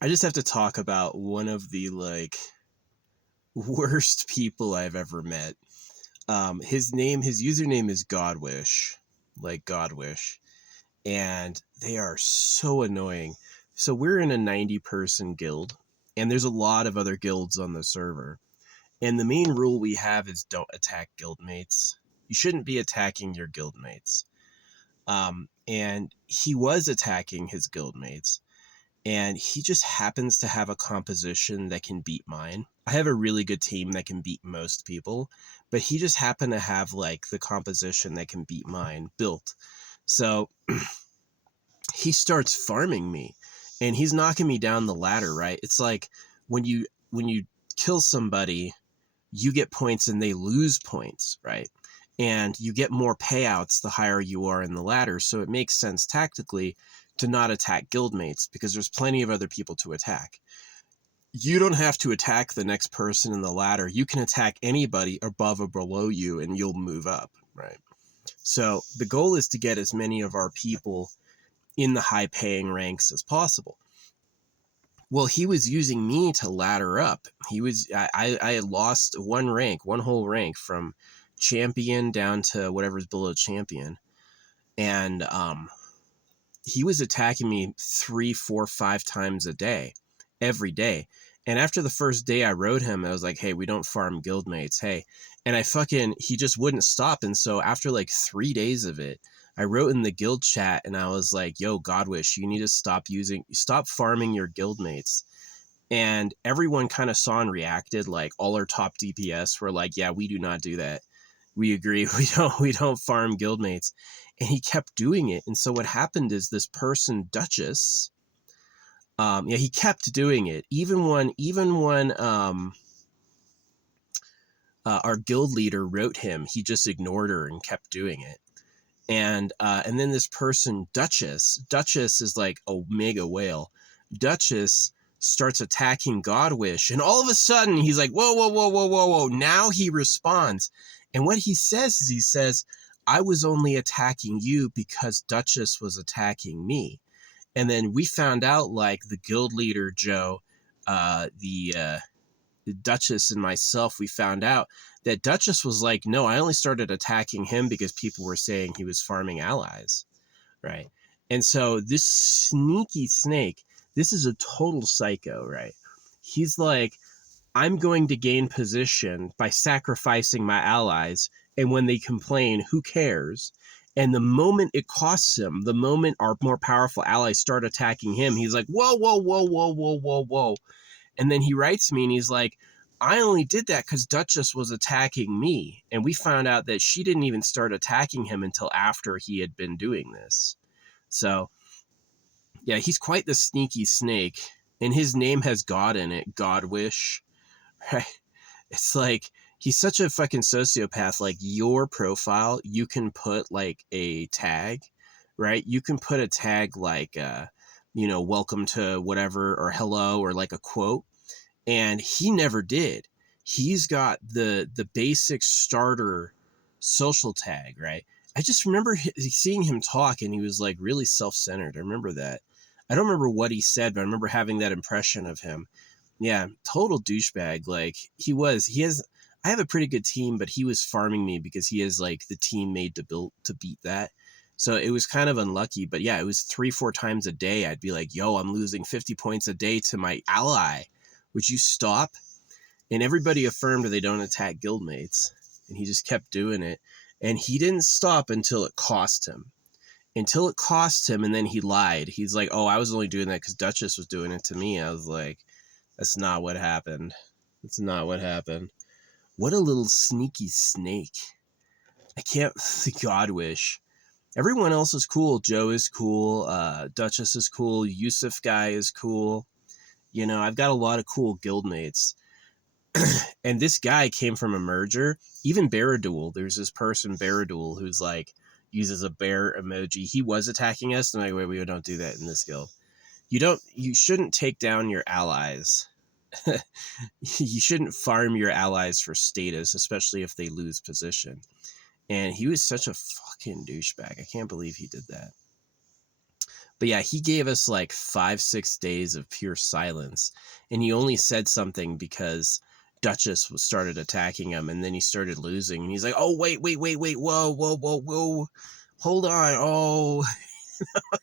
I just have to talk about one of the like worst people I've ever met. His username is Godwish, like Godwish, and they are so annoying. So we're in a 90-person guild, and there's a lot of other guilds on the server. And the main rule we have is don't attack guildmates. You shouldn't be attacking your guildmates. And he was attacking his guildmates, and he just happens to have a composition that can beat mine. I have a really good team that can beat most people, but he just happened to have like the composition that can beat mine built. So he starts farming me, and he's knocking me down the ladder, right? It's like when you kill somebody, you get points and they lose points, right? And you get more payouts the higher you are in the ladder. So it makes sense tactically to not attack guildmates because there's plenty of other people to attack. You don't have to attack the next person in the ladder. You can attack anybody above or below you and you'll move up, right? So the goal is to get as many of our people in the high paying ranks as possible. Well, he was using me to ladder up. I had lost one whole rank from champion down to whatever's below champion. And he was attacking me 3, 4, 5 times a day, every day. And after the first day I rode him, I was like, hey, we don't farm guildmates, hey. And he just wouldn't stop. And so after like 3 days of it, I wrote in the guild chat and I was like, yo, Godwish, you need to stop farming your guildmates. And everyone kind of saw and reacted. Like all our top DPS were like, yeah, we do not do that. We agree. We don't farm guildmates. And he kept doing it. And so what happened is this person, Duchess, he kept doing it. Even when our guild leader wrote him, he just ignored her and kept doing it. And then this person, Duchess is like a mega whale. Duchess starts attacking Godwish, and all of a sudden he's like, whoa, whoa, whoa, whoa, whoa, whoa. Now he responds. And what he says is, he says, I was only attacking you because Duchess was attacking me. And then we found out, like, the guild leader, Joe, the Duchess and myself, we found out that Duchess was like, no, I only started attacking him because people were saying he was farming allies, right? And so this sneaky snake, this is a total psycho, right? He's like, I'm going to gain position by sacrificing my allies, and when they complain, who cares? And the moment it costs him, the moment our more powerful allies start attacking him, he's like, whoa, whoa, whoa, whoa, whoa, whoa, whoa. And then he writes me and he's like, I only did that because Duchess was attacking me. And we found out that she didn't even start attacking him until after he had been doing this. So, yeah, he's quite the sneaky snake. And his name has God in it, Godwish. Right? It's like, he's such a fucking sociopath. Like, your profile, you can put like a tag, right? You can put a tag like, welcome to whatever, or hello, or like a quote. And he never did. He's got the basic starter social tag, right? I just remember seeing him talk, and he was like really self-centered. I remember that. I don't remember what he said, but I remember having that impression of him. Yeah, total douchebag. Like, I have a pretty good team, but he was farming me because he has like the team made to beat that. So it was kind of unlucky, but yeah, it was 3, 4 times a day. I'd be like, yo, I'm losing 50 points a day to my ally. Would you stop? And everybody affirmed they don't attack guildmates. And he just kept doing it. And he didn't stop until it cost him. And then he lied. He's like, oh, I was only doing that because Duchess was doing it to me. I was like, that's not what happened. That's not what happened. What a little sneaky snake. I can't Godwish. Everyone else is cool. Joe is cool. Duchess is cool. Yusuf guy is cool. You know, I've got a lot of cool guildmates. And this guy came from a merger. Even Barradool, there's this person, Barradool, who's like, uses a bear emoji. He was attacking us, and wait, we don't do that in this guild. You shouldn't take down your allies. You shouldn't farm your allies for status, especially if they lose position. And he was such a fucking douchebag. I can't believe he did that. But yeah, he gave us like 5-6 days of pure silence, and he only said something because Duchess started attacking him, and then he started losing, and he's like, "Oh wait, whoa, whoa, whoa, whoa, hold on, oh."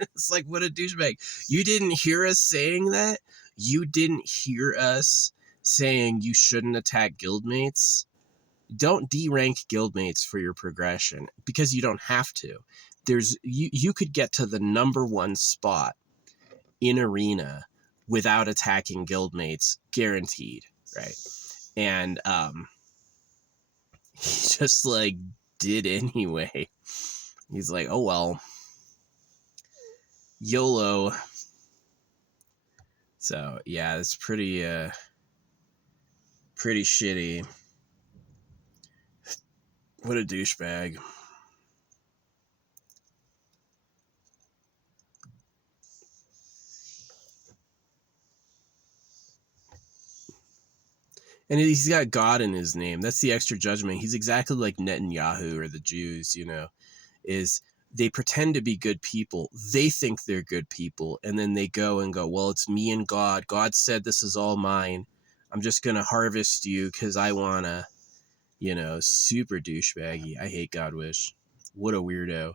It's like, what a douchebag. You didn't hear us saying that? You didn't hear us saying you shouldn't attack guildmates? Don't derank guildmates for your progression, because you don't have to. You could get to the number 1 spot in arena without attacking guildmates, guaranteed, right? And he just like did anyway. He's like, oh well, YOLO. So yeah, it's pretty shitty. What a douchebag. And he's got God in his name. That's the extra judgment. He's exactly like Netanyahu or the Jews, you know, is they pretend to be good people. They think they're good people. And then they go, well, it's me and God. God said this is all mine. I'm just going to harvest you because I want to, you know, super douchebaggy. I hate Godwish. What a weirdo.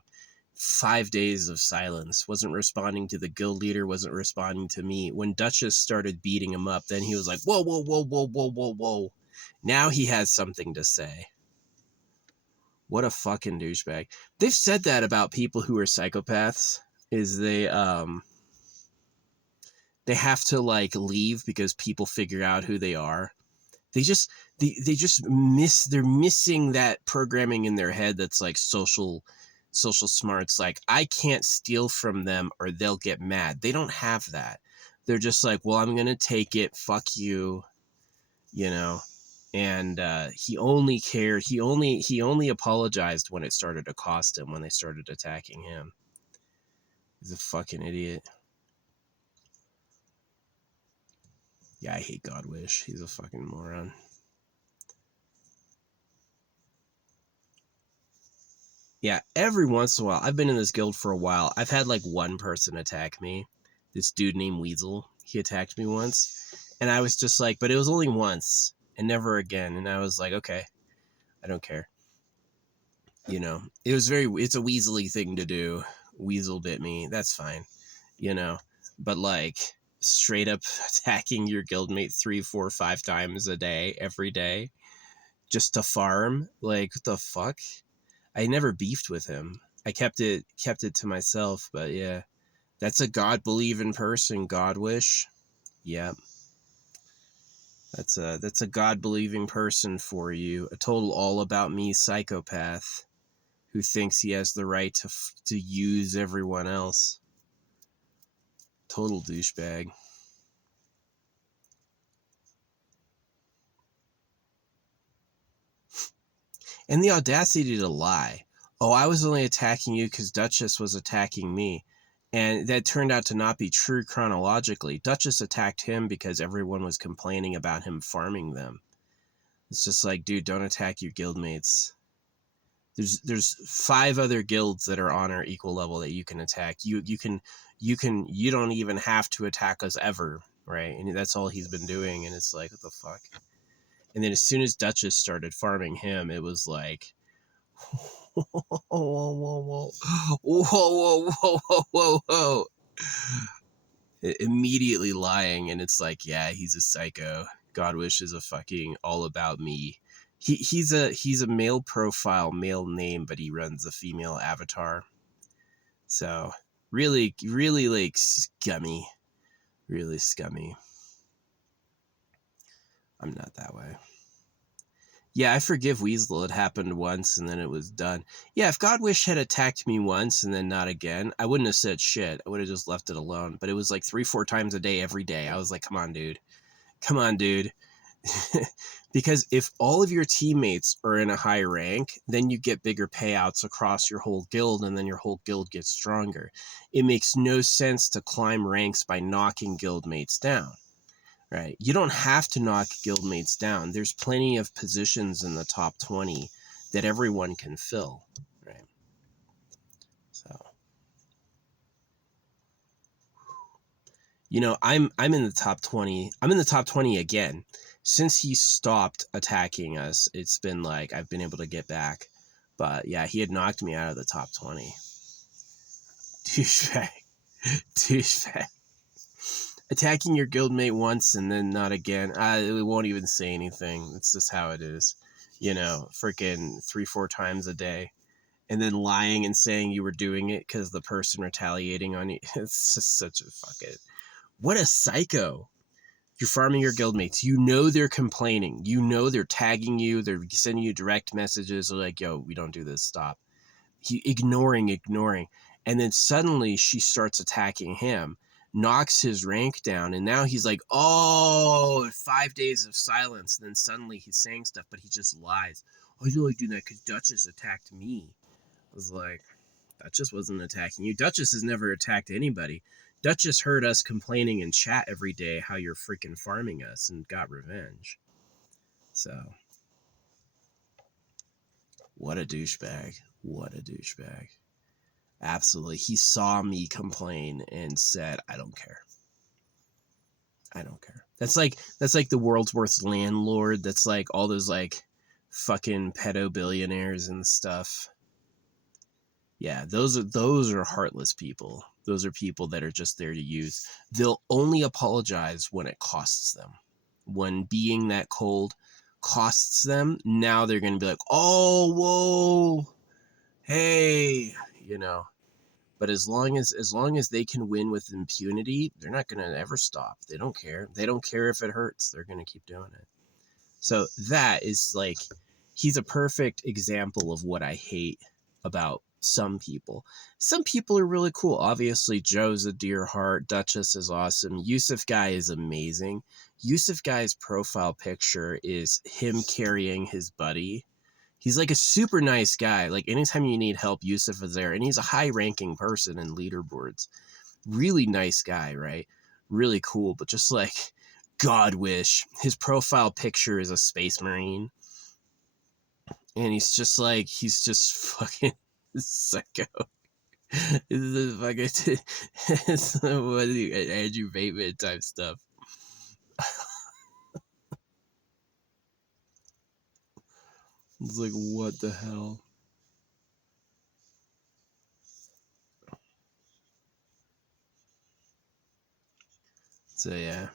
5 days of silence, wasn't responding to the guild leader, wasn't responding to me. When Duchess started beating him up, then he was like, whoa, whoa, whoa, whoa, whoa, whoa, whoa. Now he has something to say. What a fucking douchebag. They've said that about people who are psychopaths, is they have to like leave because people figure out who they are. They're missing that programming in their head that's like social smarts, like I can't steal from them or they'll get mad. They don't have that. They're just like, well, I'm gonna take it, fuck you, you know. And he only apologized when it started to cost him, when they started attacking him. He's a fucking idiot. Yeah, I hate Godwish. He's a fucking moron. Yeah, every once in a while, I've been in this guild for a while, I've had like one person attack me. This dude named Weasel. He attacked me once. And I was just like, but it was only once and never again. And I was like, okay, I don't care. You know, it's a Weaselly thing to do. Weasel bit me. That's fine. You know, but like straight up attacking your guildmate 3, 4, 5 times a day, every day, just to farm. Like, what the fuck? I never beefed with him. I kept it to myself, but yeah. That's a God-believing person, Godwish. Yeah. That's a God-believing person for you. A total all-about-me psychopath who thinks he has the right to use everyone else. Total douchebag. And the audacity to lie. Oh, I was only attacking you because Duchess was attacking me. And that turned out to not be true chronologically. Duchess attacked him because everyone was complaining about him farming them. It's just like, dude, don't attack your guildmates. There's 5 other guilds that are on our equal level that you can attack. You don't even have to attack us ever, right? And that's all he's been doing, and it's like, what the fuck? And then as soon as Duchess started farming him, it was like, whoa, whoa, whoa, whoa, whoa, whoa, whoa, whoa, whoa. Immediately lying, and it's like, yeah, he's a psycho. Godwish is a fucking all about me. He's a male profile, male name, but he runs a female avatar. So really, really like scummy. Really scummy. I'm not that way. Yeah, I forgive Weasel. It happened once and then it was done. Yeah, if Godwish had attacked me once and then not again, I wouldn't have said shit. I would have just left it alone. But it was like 3, 4 times a day, every day. I was like, come on, dude. Come on, dude. Because if all of your teammates are in a high rank, then you get bigger payouts across your whole guild, and then your whole guild gets stronger. It makes no sense to climb ranks by knocking guildmates down, right? You don't have to knock guildmates down. There's plenty of positions in the top 20 that everyone can fill, right? So I'm in the top 20. I'm in the top 20 again. Since he stopped attacking us, it's been like I've been able to get back. But yeah, he had knocked me out of the top 20. Douchebag. Douchebag. Attacking your guildmate once and then not again. It won't even say anything. It's just how it is. Freaking 3-4 times a day. And then lying and saying you were doing it because the person retaliating on you. It's just such a fucking... What a psycho. You're farming your guildmates. They're complaining. They're tagging you. They're sending you direct messages. They're like, yo, we don't do this. Stop. Ignoring. And then suddenly she starts attacking him, knocks his rank down. And now he's like, oh, 5 days of silence. And then suddenly he's saying stuff, but he just lies. Oh, you only do that because Duchess attacked me. I was like, Duchess wasn't attacking you. Duchess has never attacked anybody. Duchess heard us complaining in chat every day how you're freaking farming us and got revenge. So, what a douchebag. What a douchebag. Absolutely. He saw me complain and said, I don't care. I don't care. That's like the world's worst landlord. That's like all those like fucking pedo billionaires and stuff. Yeah, those are heartless people. Those are people that are just there to use. They'll only apologize when it costs them. When being that cold costs them, now they're going to be like, oh, whoa, hey, But as long as they can win with impunity, they're not going to ever stop. They don't care. They don't care if it hurts. They're going to keep doing it. So that is like, he's a perfect example of what I hate about some people. Some people are really cool. Obviously, Joe's a dear heart. Duchess is awesome. Yusuf Guy is amazing. Yusuf Guy's profile picture is him carrying his buddy. He's like a super nice guy. Like anytime you need help, Yusuf is there. And he's a high-ranking person in leaderboards. Really nice guy, right? Really cool. But just like Godwish, his profile picture is a space marine. And he's just fucking psycho. It's what Andrew Bateman type stuff. It's like, what the hell? So yeah.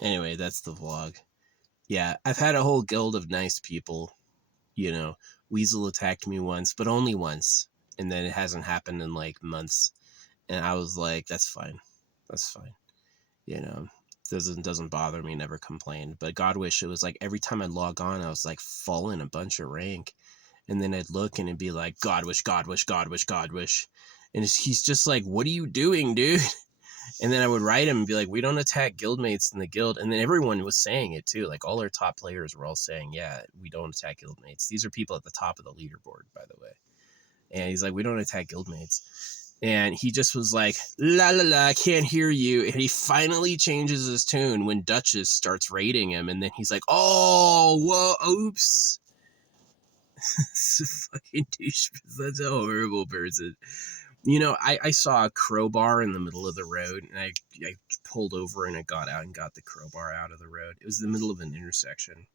Anyway, that's the vlog. Yeah, I've had a whole guild of nice people. Weasel attacked me once, but only once. And then it hasn't happened in like months. And I was like, that's fine. That's fine. Doesn't bother me, never complained. But Godwish, it was like every time I'd log on, I was like falling a bunch of rank. And then I'd look and it'd be like, Godwish. And he's just like, what are you doing, dude? And then I would write him and be like, we don't attack guildmates in the guild. And then everyone was saying it too. Like all our top players were all saying, yeah, we don't attack guildmates. These are people at the top of the leaderboard, by the way. And he's like, we don't attack guildmates. And he just was like, la la la, I can't hear you. And he finally changes his tune when Duchess starts raiding him. And then he's like, oh, whoa, oops. Fucking douche. Such a horrible person. I saw a crowbar in the middle of the road, and I pulled over and I got out and got the crowbar out of the road. It was in the middle of an intersection.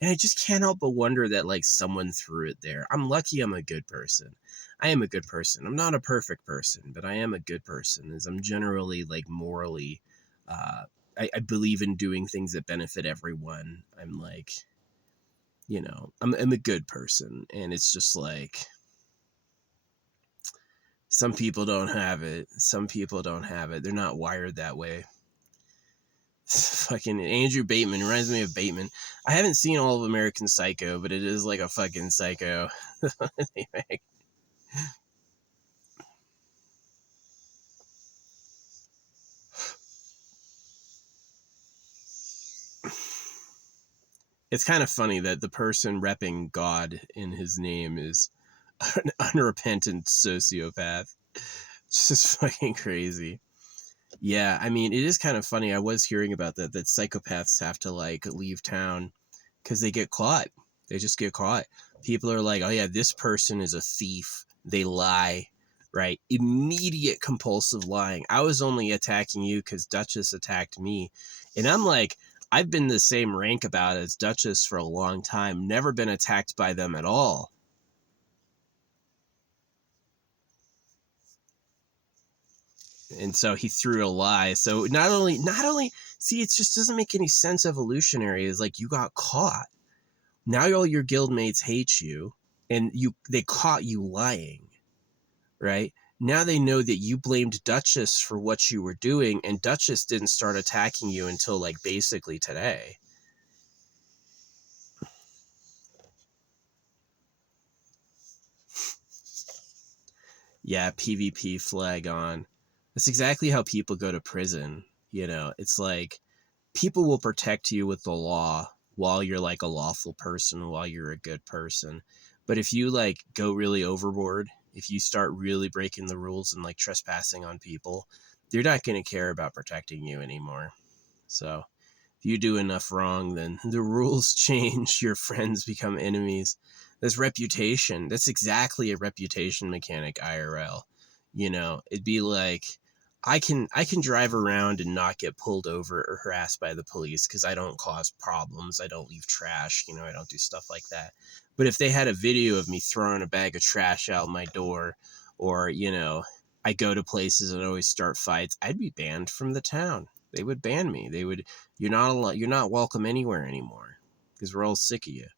And I just can't help but wonder that, like, someone threw it there. I'm lucky I'm a good person. I am a good person. I'm not a perfect person, but I am a good person, as I'm generally, like, morally, I believe in doing things that benefit everyone. I'm like, I'm a good person, and it's just like, some people don't have it. Some people don't have it. They're not wired that way. Fucking Andrew Bateman reminds me of Bateman. I haven't seen all of American Psycho, but it is like a fucking psycho. It's kind of funny that the person repping God in his name is an unrepentant sociopath. It's just fucking crazy. Yeah, I mean, it is kind of funny. I was hearing about that psychopaths have to like leave town because they get caught. They just get caught. People are like, oh yeah, this person is a thief. They lie, right? Immediate compulsive lying. I was only attacking you because Duchess attacked me. And I'm like, I've been the same rank about as Duchess for a long time. Never been attacked by them at all. And so he threw a lie. So not only see, it just doesn't make any sense evolutionary. Is like you got caught. Now all your guildmates hate you, and they caught you lying, right? Now they know that you blamed Duchess for what you were doing, and Duchess didn't start attacking you until like basically today. Yeah, PvP flag on. That's exactly how people go to prison. You know, it's like people will protect you with the law while you're like a lawful person, while you're a good person. But if you like go really overboard, if you start really breaking the rules and like trespassing on people, they're not going to care about protecting you anymore. So if you do enough wrong, then the rules change. Your friends become enemies. That's reputation. That's exactly a reputation mechanic IRL. You know, it'd be like I can drive around and not get pulled over or harassed by the police because I don't cause problems. I don't leave trash. You know, I don't do stuff like that. But if they had a video of me throwing a bag of trash out my door, or I go to places and always start fights, I'd be banned from the town. They would ban me. They would. You're not welcome anywhere anymore because we're all sick of you.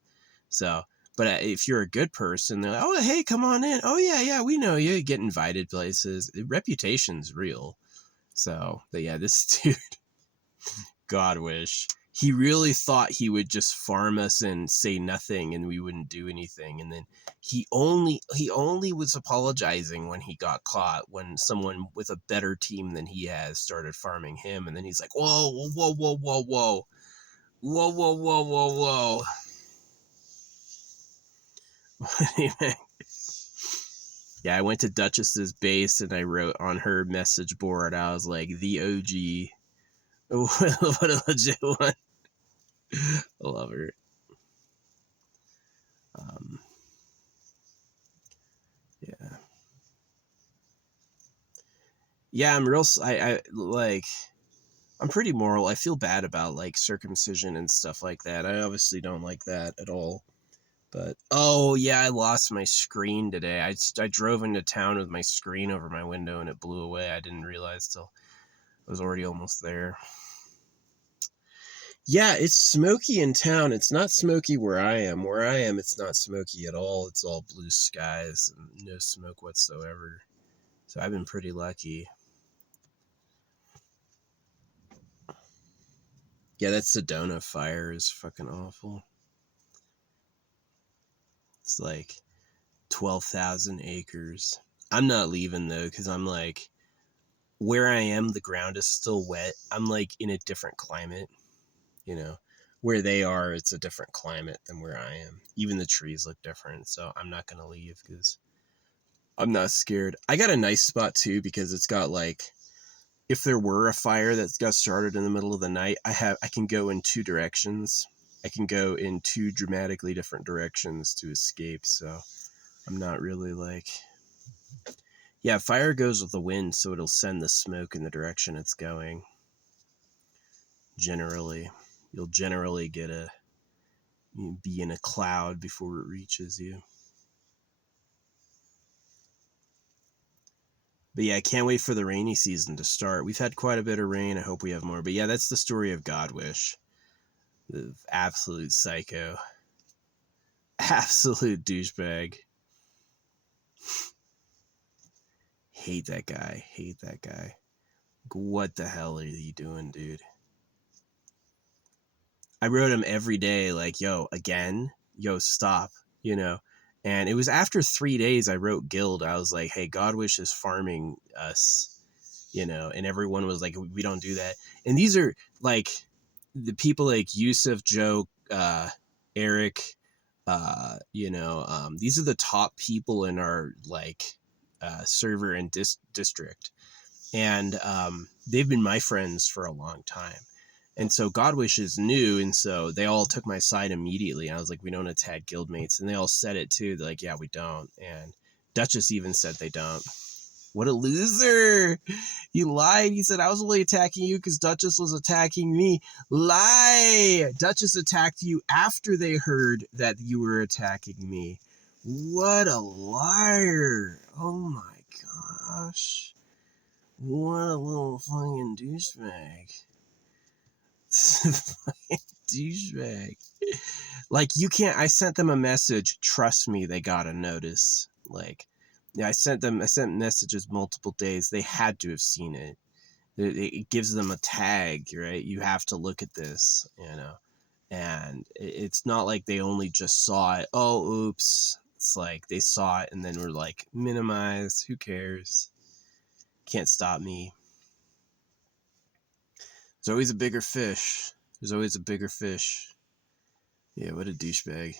So, but if you're a good person, they're like, oh, hey, come on in. Oh, yeah, yeah, we know you. You get invited places. Reputation's real. So, but yeah, this dude, Godwish, he really thought he would just farm us and say nothing and we wouldn't do anything. And then he only was apologizing when he got caught, when someone with a better team than he has started farming him. And then he's like, whoa, whoa, whoa, whoa, whoa. Whoa, whoa, whoa, whoa, whoa. Yeah, I went to Duchess's base and I wrote on her message board, I was like, the OG. What a legit one. I love her. Um, yeah. Yeah, I'm real. I like, I'm pretty moral. I feel bad about like circumcision and stuff like that. I obviously don't like that at all. But oh yeah, I lost my screen today. I drove into town with my screen over my window and it blew away. I didn't realize till I was already almost there. Yeah, it's smoky in town. It's not smoky where I am. Where I am, it's not smoky at all. It's all blue skies and no smoke whatsoever. So I've been pretty lucky. Yeah, that Sedona fire is fucking awful. It's like 12,000 acres. I'm not leaving though, because I'm like, where I am, the ground is still wet. I'm like in a different climate, you know. Where they are, it's a different climate than where I am. Even the trees look different, so I'm not gonna leave because I'm not scared. I got a nice spot too because it's got like, if there were a fire that got started in the middle of the night, I can go in two directions. I can go in two dramatically different directions to escape. So I'm not really like, yeah, fire goes with the wind, so it'll send the smoke in the direction it's going. Generally, you'll generally be in a cloud before it reaches you. But yeah, I can't wait for the rainy season to start. We've had quite a bit of rain. I hope we have more. But yeah, that's the story of Godwish. The absolute psycho. Absolute douchebag. Hate that guy. Hate that guy. What the hell are you doing, dude? I wrote him every day, like, yo, again? Yo, stop. You know? And it was after 3 days I wrote Guild. I was like, hey, Godwish is farming us. You know, and everyone was like, we don't do that. And these are like the people like Yusuf, Joe, Eric, these are the top people in our like server and district. and they've been my friends for a long time. And so Godwish is new, and so they all took my side immediately. I was like, we don't attack guildmates, and they all said it too. They're like, yeah, we don't. And Duchess even said they don't. What a loser! He lied. He said I was only attacking you because Duchess was attacking me. Lie! Duchess attacked you after they heard that you were attacking me. What a liar! Oh my gosh! What a little fucking douchebag. Douchebag. Like, you can't. I sent them a message. Trust me, they got a notice. Like, yeah, I sent messages multiple days. They had to have seen it. It gives them a tag, right? You have to look at this, and it's not like they only just saw it. Oh, oops. It's like they saw it and then were like, minimize. Who cares? Can't stop me. There's always a bigger fish. There's always a bigger fish. Yeah, what a douchebag.